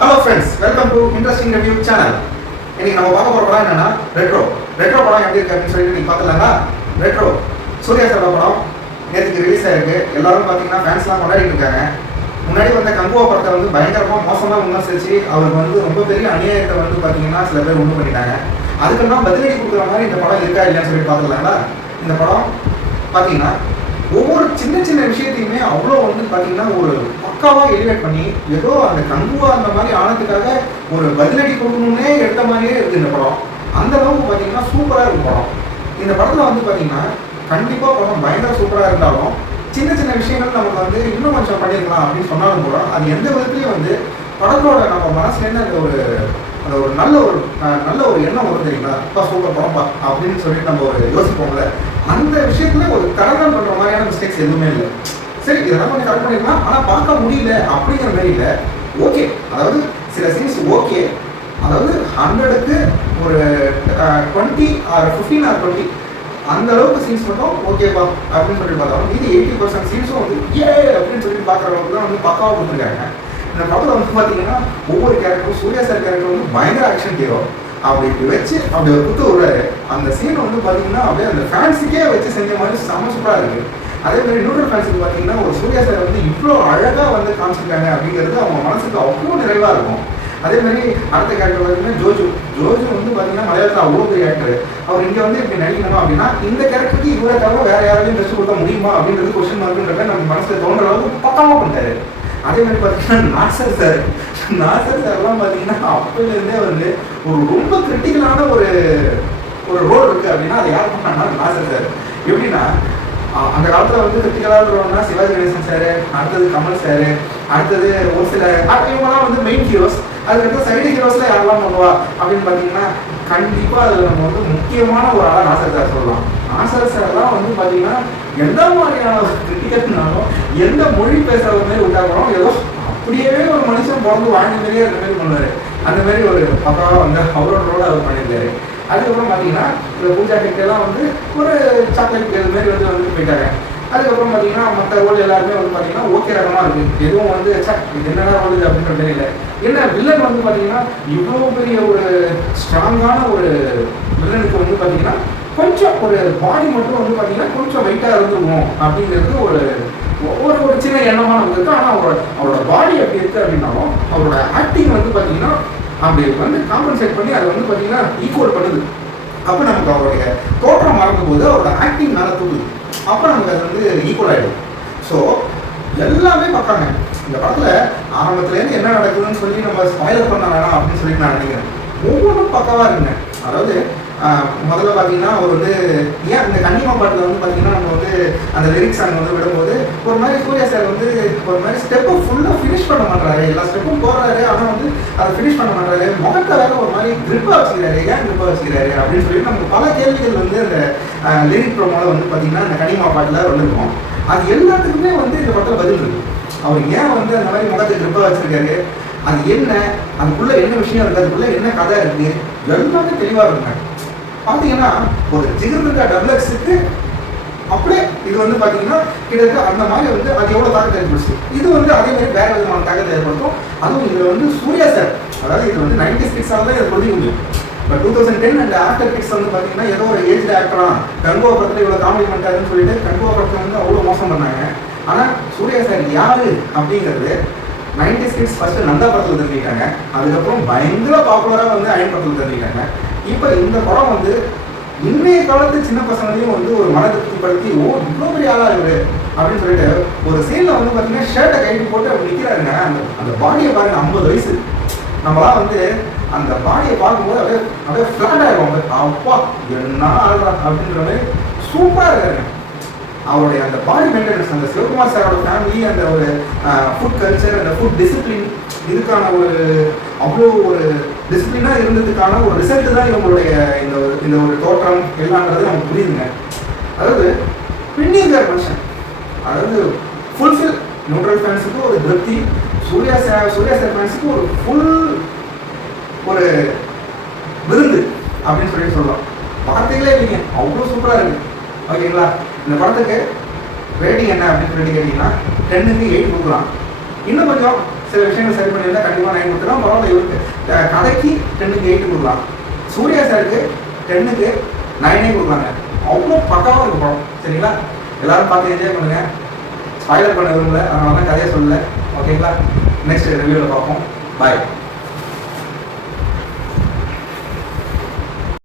Hello friends, welcome to interesting review channel. இன்னைக்கு நம்ம பார்க்க போகிற படம் என்னன்னா ரெட்ரோ படம் எப்படி இருக்கு அப்படின்னு சொல்லிட்டு நீங்கள் பார்த்துலாங்களா. ரெட்ரோ சூர்யா சாரோட படம் நேற்றுக்கு ரிலீஸ் ஆயிருக்கு. எல்லாரும் பார்த்தீங்கன்னா ஃபேன்ஸ்லாம் கொண்டாடிட்டு இருக்காங்க. முன்னாடி வந்த கங்குவா படத்தை வந்து பயங்கரமாக மோசமாக விமர்சிச்சு அவருக்கு வந்து ரொம்ப பெரிய அநியாயத்தை வந்து பார்த்தீங்கன்னா சில பேர் ஒன்று பண்ணிட்டாங்க. அதுக்கெல்லாம் பதிலடி கொடுக்குற மாதிரி இந்த படம் இருக்கா இல்லையான்னு சொல்லிட்டு பார்த்துக்கலாங்களா. இந்த படம் பார்த்தீங்கன்னா ஒவ்வொரு சின்ன சின்ன விஷயத்தையுமே அவ்வளோ வந்து பார்த்தீங்கன்னா ஒரு பக்காவாக எலிவேட் பண்ணி ஏதோ அந்த கங்குவா அந்த மாதிரி ஆனதுக்காக ஒரு பதிலடி கொடுக்கணும்னே எடுத்த மாதிரியே இருக்குது இந்த படம். அந்த அளவுக்கு பார்த்தீங்கன்னா சூப்பராக இருக்கும் படம். இந்த படத்தில் வந்து பார்த்தீங்கன்னா கண்டிப்பாக படம் பயங்கர சூப்பராக இருந்தாலும் சின்ன சின்ன விஷயங்கள் நமக்கு வந்து இன்னும் கொஞ்சம் பண்ணியிருக்கலாம் அப்படின்னு சொன்னாலும் கூட அது எந்த விதத்துலையும் வந்து படத்தோட நம்ம மனசுலேருந்து அந்த ஒரு நல்ல ஒரு எண்ணம் வரும் தெரியுங்களா. அப்பா சூப்பர் படம்பா அப்படின்னு சொல்லிட்டு நம்ம ஒரு யோசிப்போம்ல, அந்த விஷயத்துல ஒரு தரங்கள் பண்ற மாதிரியான மிஸ்டேக்ஸ் எதுவுமே இல்லை. சரி, இதெல்லாம் கொஞ்சம் கரெக்ட் பண்ணிக்கலாம், ஆனால் பார்க்க முடியல அப்படிங்கிற மாதிரி இல்லை. ஓகே, அதாவது சில சீன்ஸ் ஓகே, அதாவது 100க்கு ஒரு 20 ஆர் 15 ஆர் 20 அந்த அளவுக்கு சீன்ஸ் மட்டும் ஓகேப்பா அப்படின்னு சொல்லிட்டு பார்த்தாலும் இது 80% சீன்ஸும் வந்து ஏ அப்படின்னு சொல்லிட்டு பார்க்குற அளவுக்கு தான் வந்து பக்காவாக கொடுத்துருக்காங்க. இந்த படத்தில் வந்து பார்த்தீங்கன்னா ஒவ்வொரு கேரக்டரும் சூர்யா சார் கேரக்டர் வந்து பயங்கர ஆக்ஷன் ஹீரோ. அப்படி வச்சு அப்படி ஒரு குத்து விடுறாரு. அந்த சீன் வந்து பார்த்தீங்கன்னா அப்படியே அந்த ஃபேன்ஸுக்கே வச்சு செஞ்ச மாதிரி செம்ம சூப்பராக இருக்குது. அதே மாதிரி நியூட்ரல் ஃபேன்ஸுக்கு பார்த்தீங்கன்னா ஒரு சூர்யா சார் வந்து இவ்வளோ அழகாக வந்து காமிச்சிருக்காங்க அப்படிங்கிறது அவங்க மனசுக்கு அவ்வளோ நிறைவாக இருக்கும். அதே மாதிரி அடுத்த கேரக்டர் பார்த்தீங்கன்னா ஜோஜு வந்து பார்த்தீங்கன்னா மலையாளத்தில் அவ்வளோ பெரிய ஆக்டர். அவர் இங்கே வந்து இப்படி நடிக்கணும் அப்படின்னா இந்த கேரக்டருக்கு இவரை தவிர வேற யாராலையும் ட்ரெஸ் கொடுக்க முடியுமா அப்படின்றது கொஸ்டின் மார்க்குன்றத நம்ம மனசில் தோன்ற அளவுக்கு பக்காவாக பண்ணிட்டாரு. அதே மாதிரி பார்த்தீங்கன்னா நாசர் சார்லாம் பார்த்தீங்கன்னா அப்போலேருந்தே வந்து ஒரு ரொம்ப கிரிட்டிக்கலான ஒரு ரோல் இருக்குது அப்படின்னா அதை யார் பண்ணாங்கன்னா நாசர் சார். எப்படின்னா அந்த காலத்தில் வந்து கிரிட்டிக்கலாக இருக்கிறவங்கன்னா சிவாஜி கணேசன் சார், அடுத்தது கமல் சார், அடுத்தது ஒரு சில இவங்கெல்லாம் வந்து மெயின் ஹீரோஸ். அதுக்கடுத்து சைடு ஹீரோஸில் யாரெல்லாம் பண்ணுவா அப்படின்னு பார்த்தீங்கன்னா கண்டிப்பாக அதில் நம்ம வந்து முக்கியமான ஒரு ஆளாக நாசர் சார் சொல்லலாம். நாசர் சார்லாம் வந்து பார்த்தீங்கன்னா எந்த மாதிரியான ஒரு கிரிட்டிக்கல்னாலும் எந்த மொழி பேசுகிற மாதிரி விட்டாக்கிறோம் ஏதோ அப்படியே ஒரு மனுஷன் பிறந்து வாழ்ந்த மாதிரியே அந்த மாதிரி பண்ணுவார். அந்த மாதிரி ஒரு பக்காவாக வந்து அவரோட ரோட அவர் பண்ணியிருக்காரு. அதுக்கப்புறம் பார்த்தீங்கன்னா இந்த பூஜா கிட்டெல்லாம் வந்து ஒரு சாக்லேட் இது மாதிரி வந்து போயிட்டாங்க. அதுக்கப்புறம் பார்த்தீங்கன்னா மற்ற ரோல் எல்லாருமே வந்து பார்த்தீங்கன்னா ஓகே ரகமாக இருக்குது. எதுவும் வந்து இது என்னடா ரோல் அப்படின்ற மாதிரி இல்லை. என்ன வில்லன் வந்து பார்த்தீங்கன்னா இவ்வளோ பெரிய ஒரு ஸ்ட்ராங்கான ஒரு வில்லனுக்கு வந்து பார்த்தீங்கன்னா கொஞ்சம் ஒரு பாடி மட்டும் வந்து பார்த்தீங்கன்னா கொஞ்சம் வெயிட்டாக இருந்துக்கும் அப்படிங்கிறது ஒரு ஒரு சின்ன எண்ணமான இருக்குது. ஆனால் அவரோட பாடி எப்படி இருக்குது அப்படின்னாலும் அவரோட ஆக்டிங் வந்து பார்த்தீங்கன்னா அப்படி வந்து காம்பன்சேட் பண்ணி அதை வந்து பார்த்தீங்கன்னா ஈக்குவல் பண்ணுது. அப்போ நமக்கு அவருடைய தோற்றம் மறக்கும் போது அவரோட ஆக்டிங் மேலே தூக்குது. அப்போ நமக்கு அது வந்து ஈக்குவல் ஆகிடும். ஸோ எல்லாமே பார்க்காங்க. இந்த படத்தில் ஆரம்பத்துலேருந்து என்ன நடக்குதுன்னு சொல்லி நம்ம ஸ்பாயிலர் பண்ண வேணாம் அப்படின்னு சொல்லிட்டு நான் நினைக்கிறேன். ஒவ்வொன்றும் பக்காவாக இருக்குங்க. அதாவது முதல்ல பார்த்தீங்கன்னா அவர் வந்து ஏன் இந்த கன்னிமா பாட்டில் வந்து பார்த்தீங்கன்னா நம்ம வந்து அந்த லிரிக்ஸ் சாங் வந்து விடும்போது ஒரு மாதிரி சூர்யா சார் வந்து ஒரு மாதிரி ஸ்டெப்பை ஃபுல்லாக ஃபினிஷ் பண்ண மாட்டாரு. எல்லா ஸ்டெப்பும் போடுறாரு, ஆனால் வந்து அதை ஃபினிஷ் பண்ண மாட்டாரு. முகத்தை வேற ஒரு மாதிரி கிரிப்பாக வச்சுக்கிறாரு. ஏன் கிரிப்பாக வச்சுக்கிறாரு அப்படின்னு சொல்லிட்டு நமக்கு பல கேள்விகள் வந்து அந்த லிரிக் ப்ரோமோவில் வந்து பார்த்தீங்கன்னா அந்த கன்னிமா பாட்டில் வந்துருக்கோம். அது எல்லாத்துக்குமே வந்து இந்த படத்தில் பதில் இருக்கு. அவர் ஏன் வந்து அந்த மாதிரி முகத்தை கிரிப்பாக வச்சுருக்காரு, அது என்ன, அதுக்குள்ளே என்ன விஷயம் இருக்குது, அதுக்குள்ளே என்ன கதை இருக்குது, எல்லாமே தெளிவாக இருக்குங்க. பார்த்தீங்கன்னா ஒரு ஜிகர்தண்டா டபுள்எக்ஸுக்கு அப்படியே இது வந்து பார்த்தீங்கன்னா கிட்டத்தட்ட அந்த மாதிரி வந்து அது எவ்வளோ தாக்கத்தை ஏற்படுச்சு. இது வந்து அதே மாதிரி வேற விதமான தாக்கத்தை ஏற்படுத்தும். அதுவும் இதில் வந்து சூர்யா சார், அதாவது இது வந்து 90s கிட்ஸாக தான் இதை கொடுக்க முடியும். பட் 2010 அண்ட் ஆஃப்டர் கிட்ஸ் வந்து பார்த்தீங்கன்னா ஏதோ ஒரு ஏஜ் ஆக்டரா கங்குவா படத்தில் இவ்வளோ காமெடி பண்ணிட்டாருன்னு சொல்லிட்டு கங்குவா படத்தில் வந்து அவ்வளோ மோசம் பண்ணாங்க. ஆனால் சூர்யா சார் யாரு அப்படிங்கிறது 90s கிட்ஸ் ஃபர்ஸ்ட் நந்தா படத்தில் தெரிஞ்சுக்கிட்டாங்க. அதுக்கப்புறம் பயங்கர பாப்புலராக வந்து அயன் படத்தில் தெரிஞ்சுக்கிட்டாங்க. இப்போ இந்த படம் வந்து இன்றைய காலத்து சின்ன பசங்களையும் வந்து ஒரு மன திருப்திப்படுத்தி இவ்வளோ பெரிய ஆளாக இருக்குது அப்படின்னு சொல்லிட்டு ஒரு சீனில் வந்து பார்த்தீங்கன்னா ஷர்ட்டை கைட்டு போட்டு அப்படி நிற்கிறாருங்க. அந்த பாடியை பாருங்க, 50 வயசு. நம்மளாம் வந்து அந்த பாடியை பார்க்கும்போது அப்படியே ஃப்ளாட் ஆகிடுவாங்க. அப்பா என்ன ஆடுறா அப்படின்ற மாதிரி சூப்பராக இருக்காருங்க. அவருடைய அந்த பாடி மெயின்டெனன்ஸ், அந்த சிவகுமார் சாரோட ஃபேமிலி, அந்த ஒரு ஃபுட் கல்ச்சர், அந்த ஃபுட் டிசிப்ளின், இதுக்கான ஒரு அவ்வளோ ஒரு டிசிப்ளினாக இருந்ததுக்கான ஒரு ரிசல்ட் தான் இவங்களுடைய இந்த ஒரு தோற்றம் எல்லான்றது நமக்கு புரியுதுங்க. அதாவது பின்னிருக்கார் மனுஷன். அதாவது ஃபுல்ஃபில் நியூட்ரல் ஃபேன்ஸுக்கு ஒரு திருப்தி, சூர்யா சார் ஃபேன்ஸுக்கு ஒரு ஃபுல் ஒரு விருந்து அப்படின்னு சொல்லலாம். வார்த்தைகளே இல்லைங்க, அவ்வளோ சூப்பராக இருக்குது. ஓகேங்களா. இந்த படத்துக்கு ரேட்டிங் என்ன அப்படின்னு சொல்லி கேட்டிங்கன்னா 10க்கு 8 கொடுக்கலாம். இன்னும் கொஞ்சம் சில விஷயங்கள் சரி பண்ணியிருந்தா கண்டிப்பாக 9 கொடுத்துலாம் பரவாயில்ல. இவருக்கு கதைக்கு 10க்கு 8 கொடுக்கலாம், சூர்யா சாருக்கு 10க்கு 9 கொடுக்கலாங்க. அவ்வளோ பக்காவாக இருக்கும் படம். சரிங்களா, எல்லாரும் பார்த்து என்ஜாய் பண்ணுங்க. ஸ்பாய்லர் பண்ண விரும்பல, அதனால தான் கதையை சொல்லலை. ஓகேங்களா, நெக்ஸ்ட் ரிவ்யூவில் பார்ப்போம். பாய்.